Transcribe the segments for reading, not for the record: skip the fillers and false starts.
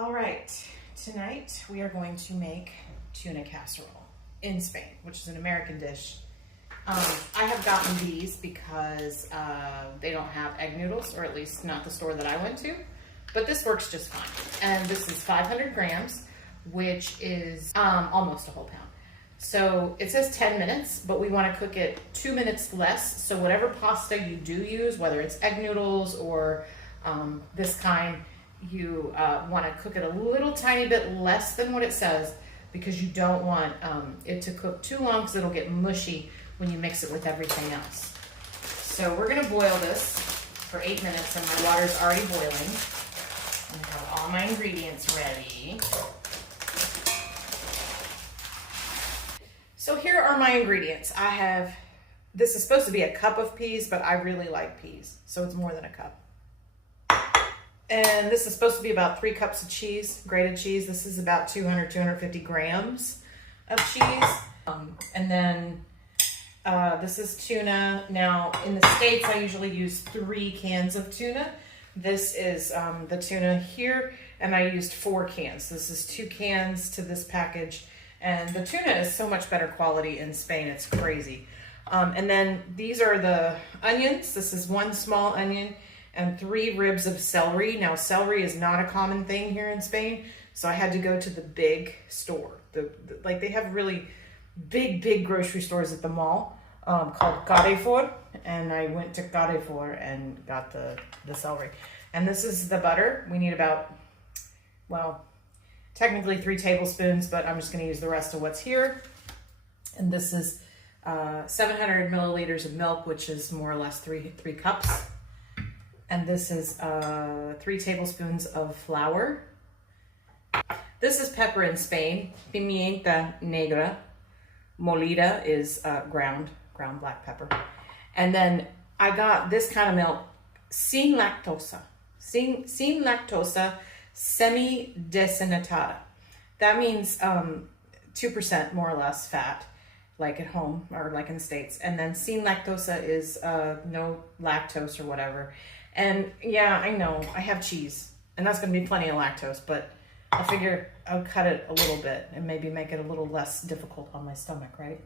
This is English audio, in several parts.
All right, tonight we are going to make tuna casserole in Spain, which is an American dish. I have gotten these because they don't have egg noodles, or at least not the store that I went to, but this works just fine. And this is 500 grams, which is almost a whole pound. So it says 10 minutes, but we want to cook it 2 minutes less. So whatever pasta you do use, whether it's egg noodles or this kind, you want to cook it a little tiny bit less than what it says, because you don't want it to cook too long, because it'll get mushy when you mix it with everything else. So we're going to boil this for 8 minutes, and my water's already boiling. I have all my ingredients ready. So here are my ingredients. I have, this is supposed to be a cup of peas, but I really like peas, so it's more than a cup. And this is supposed to be about 3 cups of cheese, grated cheese. This is about 250 grams of cheese. And then this is tuna. Now in the States, I usually use 3 cans of tuna. This is the tuna here, and I used 4 cans. This is 2 cans to this package. And the tuna is so much better quality in Spain, it's crazy. And then these are the onions. This is 1 small onion and 3 ribs of celery. Now celery is not a common thing here in Spain, so I had to go to the big store. Like they have really big grocery stores at the mall called Carrefour, and I went to Carrefour and got the celery. And this is the butter. We need about, well, technically 3 tablespoons, but I'm just going to use the rest of what's here. And this is 700 milliliters of milk, which is more or less 3 cups. And this is 3 tablespoons of flour. This is pepper in Spain. Pimienta negra. Molida is ground black pepper. And then I got this kind of milk, sin lactosa. Sin lactosa, semi-desnatada. That means 2% more or less fat, like at home or like in the States. And then sin lactosa is no lactose or whatever. And yeah, I know I have cheese, and that's going to be plenty of lactose, but I figure I'll cut it a little bit and maybe make it a little less difficult on my stomach, right?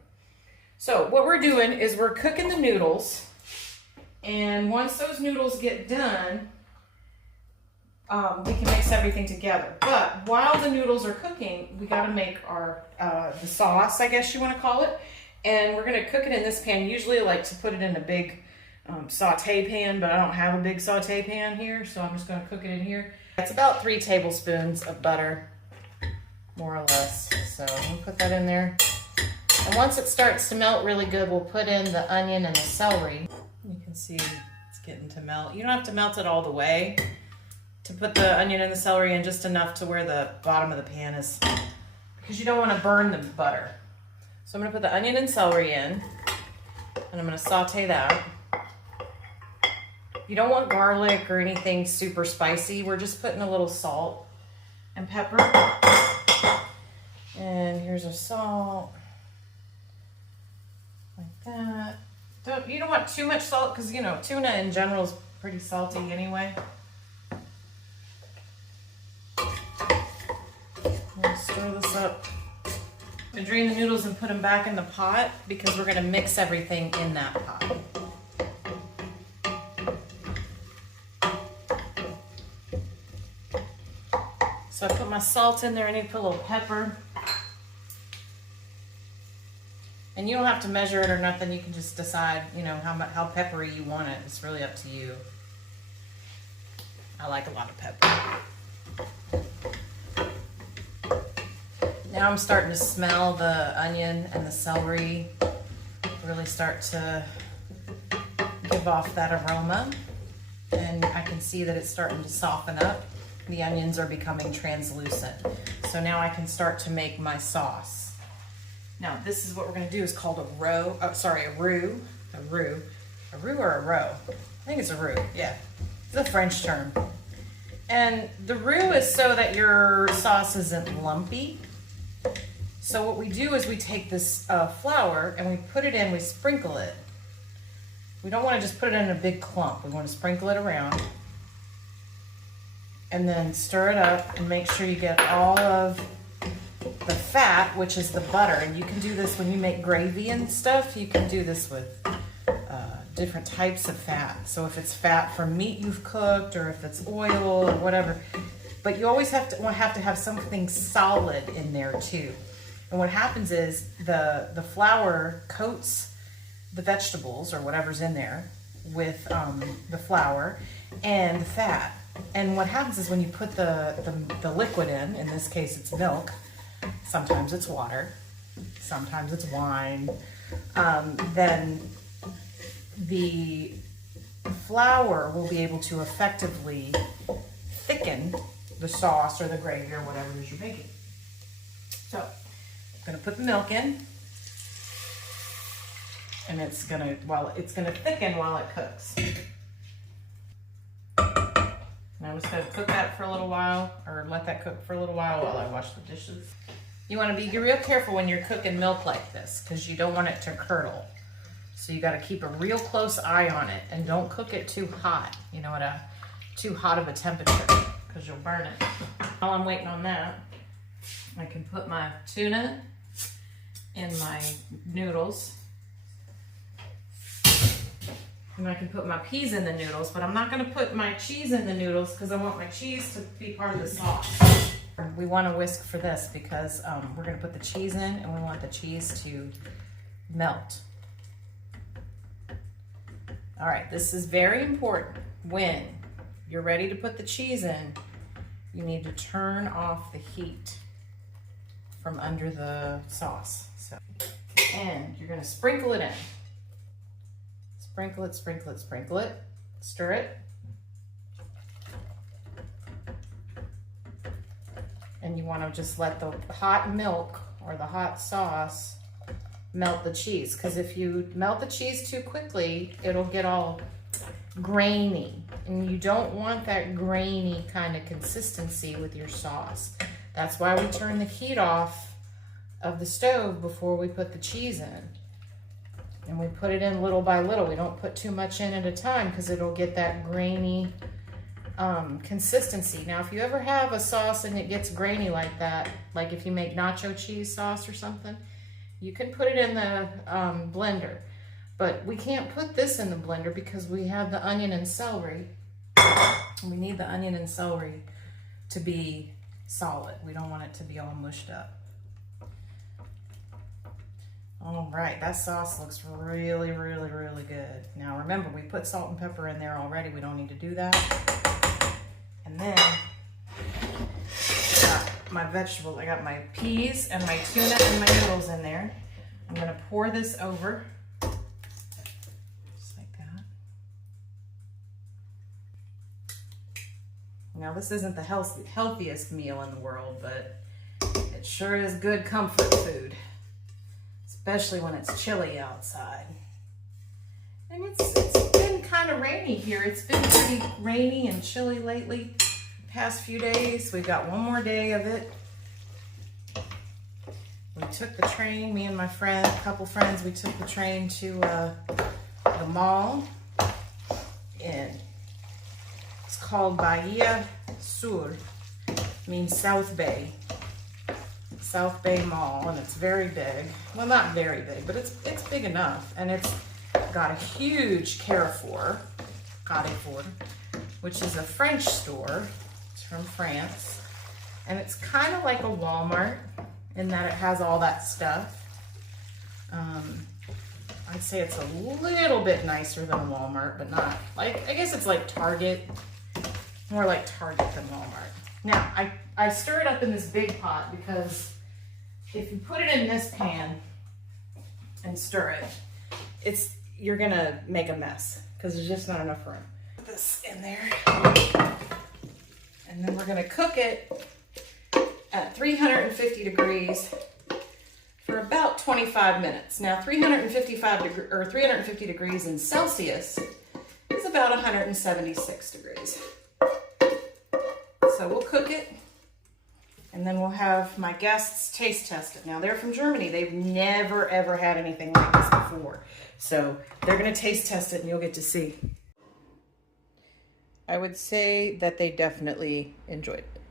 So what we're doing is we're cooking the noodles, and once those noodles get done, we can mix everything together. But while the noodles are cooking, we got to make our the sauce, I guess you want to call it, and we're going to cook it in this pan. Usually I like to put it in a big saute pan, but I don't have a big saute pan here, so I'm just going to cook it in here. It's about 3 tablespoons of butter, more or less. So we'll put that in there. And once it starts to melt really good, we'll put in the onion and the celery. You can see it's getting to melt. You don't have to melt it all the way to put the onion and the celery in, just enough to where the bottom of the pan is, because you don't want to burn the butter. So I'm going to put the onion and celery in, and I'm going to saute that. You don't want garlic or anything super spicy. We're just putting a little salt and pepper. And here's our salt. Like that. You don't want too much salt, because, you know, tuna in general is pretty salty anyway. We'll stir this up. I'm going to drain the noodles and put them back in the pot, because we're going to mix everything in that pot. So I put my salt in there. I need to put a little pepper. And you don't have to measure it or nothing. You can just decide, you know, how peppery you want it. It's really up to you. I like a lot of pepper. Now I'm starting to smell the onion and the celery really start to give off that aroma. And I can see that it's starting to soften up. The onions are becoming translucent. So now I can start to make my sauce. Now this is what we're going to do. It's called a roux. Oh, sorry, a roux. A roux. A roux or a roux? I think it's a roux. Yeah, it's a French term. And the roux is so that your sauce isn't lumpy. So what we do is we take this flour and we put it in. We sprinkle it. We don't want to just put it in a big clump. We want to sprinkle it around. and then stir it up and make sure you get all of the fat, which is the butter. And you can do this when you make gravy and stuff. You can do this with different types of fat. So if it's fat from meat you've cooked, or if it's oil or whatever, but you always have to have something solid in there too. And what happens is the flour coats the vegetables or whatever's in there with the flour and the fat. And what happens is when you put the liquid in this case it's milk, sometimes it's water, sometimes it's wine, then the flour will be able to effectively thicken the sauce or the gravy or whatever it is you're making. So I'm gonna put the milk in, and it's gonna thicken while it cooks. And I'm just gonna cook that for a little while, or let that cook for a little while I wash the dishes. You wanna be real careful when you're cooking milk like this, because you don't want it to curdle. So you gotta keep a real close eye on it, and don't cook it too hot, you know, at too hot of a temperature, because you'll burn it. While I'm waiting on that, I can put my tuna in my noodles. And I can put my peas in the noodles, but I'm not gonna put my cheese in the noodles because I want my cheese to be part of the sauce. We wanna whisk for this because we're gonna put the cheese in, and we want the cheese to melt. All right, this is very important. When you're ready to put the cheese in, you need to turn off the heat from under the sauce. So, and you're gonna sprinkle it in. Sprinkle it, sprinkle it, sprinkle it. Stir it. And you wanna just let the hot milk or the hot sauce melt the cheese, because if you melt the cheese too quickly, it'll get all grainy, and you don't want that grainy kind of consistency with your sauce. That's why we turn the heat off of the stove before we put the cheese in. And we put it in little by little. We don't put too much in at a time because it'll get that grainy consistency. Now, if you ever have a sauce and it gets grainy like that, like if you make nacho cheese sauce or something, you can put it in the blender. But we can't put this in the blender because we have the onion and celery. We need the onion and celery to be solid. We don't want it to be all mushed up. All right, that sauce looks really, really, really good. Now remember, we put salt and pepper in there already. We don't need to do that. And then I got my vegetables. I got my peas and my tuna and my noodles in there. I'm gonna pour this over, just like that. Now this isn't the healthiest meal in the world, but it sure is good comfort food. Especially when it's chilly outside. And it's been kind of rainy here. It's been pretty rainy and chilly lately. Past few days. We've got one more day of it. We took the train, me and my friend, a couple friends, we took the train to the mall. And it's called Bahia Sur, means South Bay. South Bay Mall, and it's very big. Well, not very big, but it's big enough. And it's got a huge Carrefour, which is a French store. It's from France. And it's kind of like a Walmart in that it has all that stuff. I'd say it's a little bit nicer than Walmart, but not like, I guess it's like Target, more like Target than Walmart. Now, I stir it up in this big pot because if you put it in this pan and stir it, you're gonna make a mess because there's just not enough room. Put this in there, and then we're gonna cook it at 350 degrees for about 25 minutes. Now, 350 degrees in Celsius is about 176 degrees. So we'll cook it. And then we'll have my guests taste test it. Now they're from Germany. They've never ever had anything like this before. So they're gonna taste test it and you'll get to see. I would say that they definitely enjoyed it.